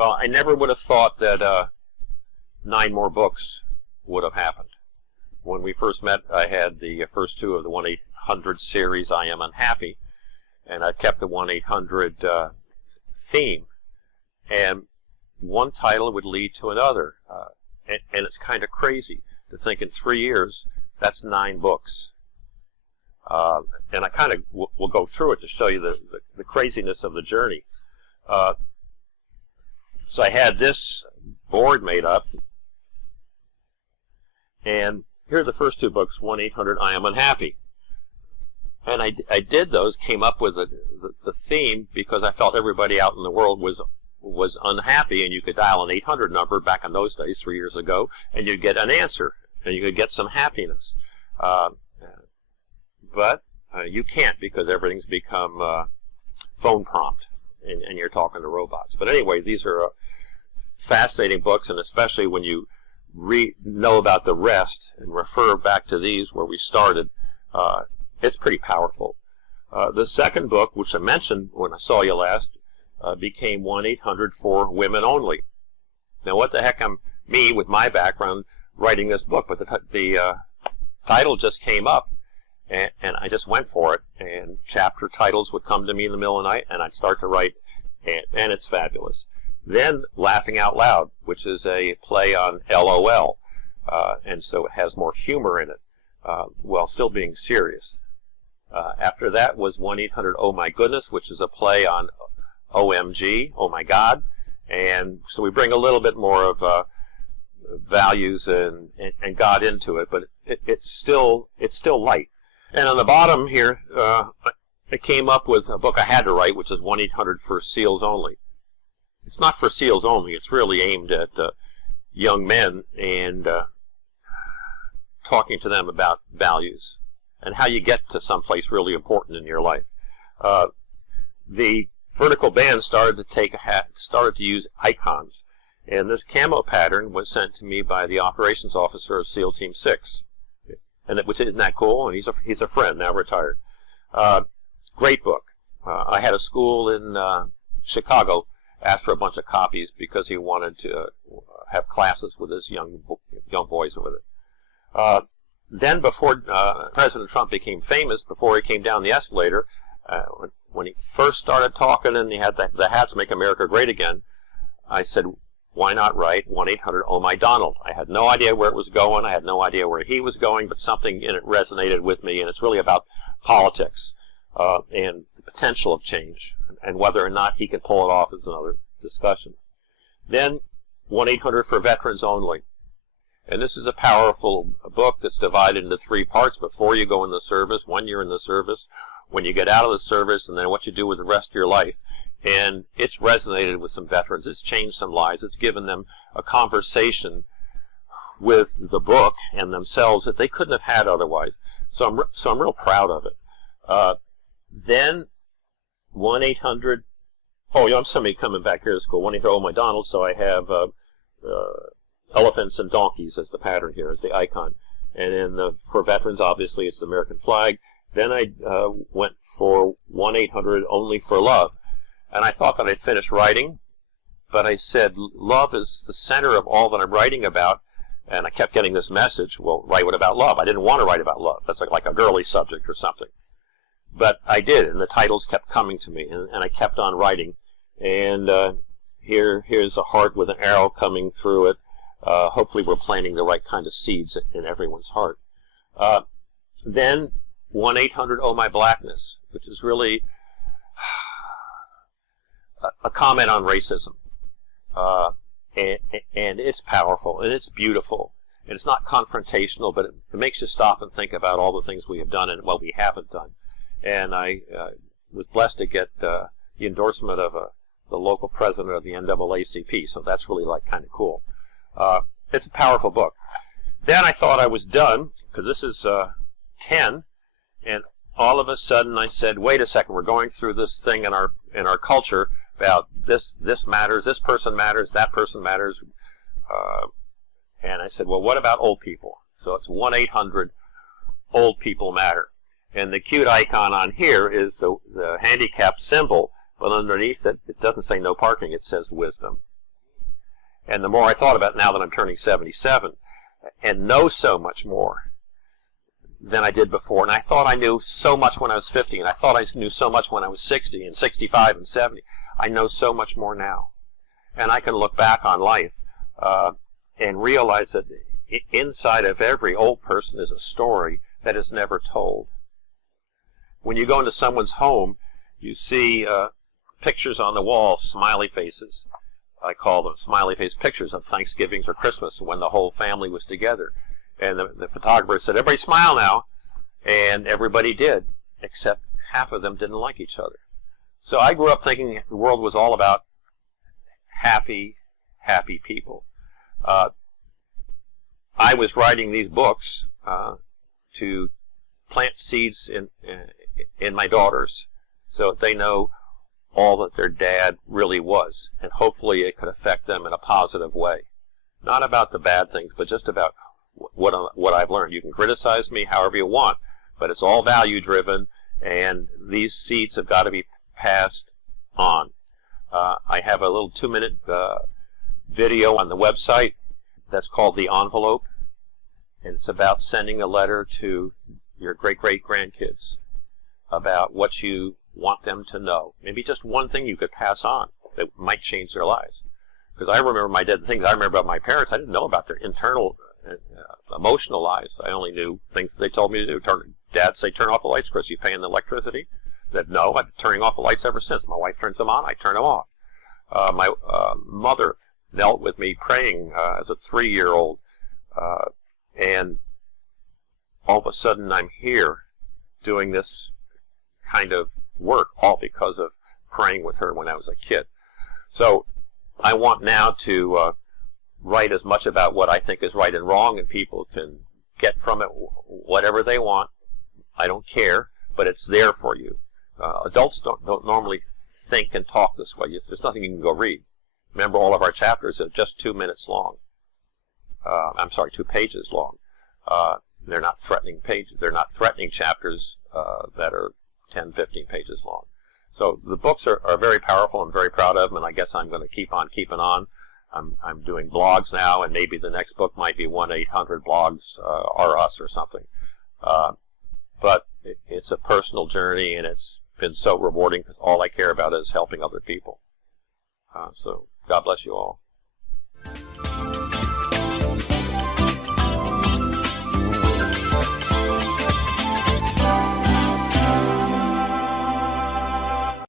Well, I never would have thought that 9 more books would have happened. When we first met, I had the first 2 of the 1-800 series, I Am Unhappy, and I've kept the 1-800 theme. And one title would lead to another. And it's kind of crazy to think in 3 years, that's 9 books. And I kind of will go through it to show you the craziness of the journey. So I had this board made up, and here are the first 2 books, 1-800 I Am Unhappy. And I did those, came up with the theme because I felt everybody out in the world was unhappy, and you could dial an 800 number back in those days, 3 years ago, and you'd get an answer, and you could get some happiness. But you can't, because everything's become phone prompt, and you're talking to robots. But anyway, these are fascinating books, and especially when you know about the rest and refer back to these where we started, it's pretty powerful. The second book, which I mentioned when I saw you last, became 1-800 for Women Only. Now, what the heck, me with my background writing this book, but the title just came up, and I just went for it, and chapter titles would come to me in the middle of the night, and I'd start to write, and it's fabulous. Then Laughing Out Loud, which is a play on LOL, and so it has more humor in it, while still being serious. After that was 1-800 Oh My Goodness, which is a play on OMG, oh my God, and so we bring a little bit more of values and God into it, but it's still light. And on the bottom here, I came up with a book I had to write, which is 1-800 for Seals Only. It's not for seals only. It's really aimed at young men and talking to them about values and how you get to someplace really important in your life. The Vertical Band started to use icons, and this camo pattern was sent to me by the operations officer of SEAL Team 6, which isn't that cool? And he's a friend, now retired. Great book. I had a school in Chicago ask for a bunch of copies because he wanted to have classes with his young boys with it. Then before President Trump became famous, before he came down the escalator, when he first started talking and he had the hats Make America Great Again, I said, why not write 1-800 Oh My Donald? I had no idea where it was going. I had no idea where he was going, but something in it resonated with me, and it's really about politics and the potential of change, and whether or not he can pull it off is another discussion. Then 1-800 for Veterans Only. And this is a powerful book that's divided into 3 parts: before you go in the service, when you're in the service, when you get out of the service, and then what you do with the rest of your life. And it's resonated with some veterans. It's changed some lives. It's given them a conversation with the book and themselves that they couldn't have had otherwise. So I'm real proud of it. Then 1-800, I'm somebody coming back here to school, 1-800 Oh My Donald, so I have elephants and donkeys as the pattern here, as the icon. And then for veterans, obviously, it's the American flag. Then I went for 1-800 Only for Love. And I thought that I'd finished writing, but I said, love is the center of all that I'm writing about. And I kept getting this message, well, write what about love? I didn't want to write about love. That's like a girly subject or something. But I did, and the titles kept coming to me, and I kept on writing. And here's a heart with an arrow coming through it. Hopefully we're planting the right kind of seeds in everyone's heart. Then 1-800 Oh My Blackness, which is really a comment on racism. And it's powerful, and it's beautiful. And it's not confrontational, but it makes you stop and think about all the things we have done and what we haven't done. And I was blessed to get the endorsement of the local president of the NAACP, so that's really kind of cool. It's a powerful book. Then I thought I was done, because this is 10, and all of a sudden I said, wait a second, we're going through this thing in our culture about this matters, this person matters, that person matters. And I said, well, what about old people? So it's 1-800 Old People Matter. And the cute icon on here is the handicapped symbol, but underneath it, it doesn't say no parking, it says wisdom. And the more I thought about it, now that I'm turning 77, and know so much more than I did before. And I thought I knew so much when I was 50, and I thought I knew so much when I was 60 and 65 and 70. I know so much more now. And I can look back on life and realize that inside of every old person is a story that is never told. When you go into someone's home, you see pictures on the wall, smiley faces. I call them smiley face pictures of Thanksgivings or Christmas when the whole family was together. And the photographer said, everybody smile now. And everybody did, except half of them didn't like each other. So I grew up thinking the world was all about happy, happy people. I was writing these books to plant seeds in my daughters so that they know all that their dad really was, and hopefully it could affect them in a positive way. Not about the bad things, but just about what I've learned. You can criticize me however you want, but it's all value driven, and these seeds have got to be passed on. I have a little 2-minute video on the website that's called The Envelope, and it's about sending a letter to your great-great-grandkids about what you want them to know. Maybe just one thing you could pass on that might change their lives. Because I remember my dad, the things I remember about my parents, I didn't know about their internal emotional lives. I only knew things that they told me to do. Dad say, turn off the lights, Chris, you paying the electricity? That no, I've been turning off the lights ever since. My wife turns them on, I turn them off. My mother knelt with me praying as a 3-year-old, and all of a sudden I'm here doing this kind of work, all because of praying with her when I was a kid. So I want now to write as much about what I think is right and wrong, and people can get from it whatever they want. I don't care, but it's there for you. Adults don't normally think and talk this way. There's nothing you can go read. Remember, all of our chapters are just 2 minutes long. I'm sorry, 2 pages long. They're not threatening pages. They're not threatening chapters that are 10, 15 pages long. So the books are very powerful. I'm very proud of them, and I guess I'm going to keep on keeping on. I'm doing blogs now, and maybe the next book might be 1-800-BLOGS or us or something. But it's a personal journey, and it's been so rewarding because all I care about is helping other people. So God bless you all.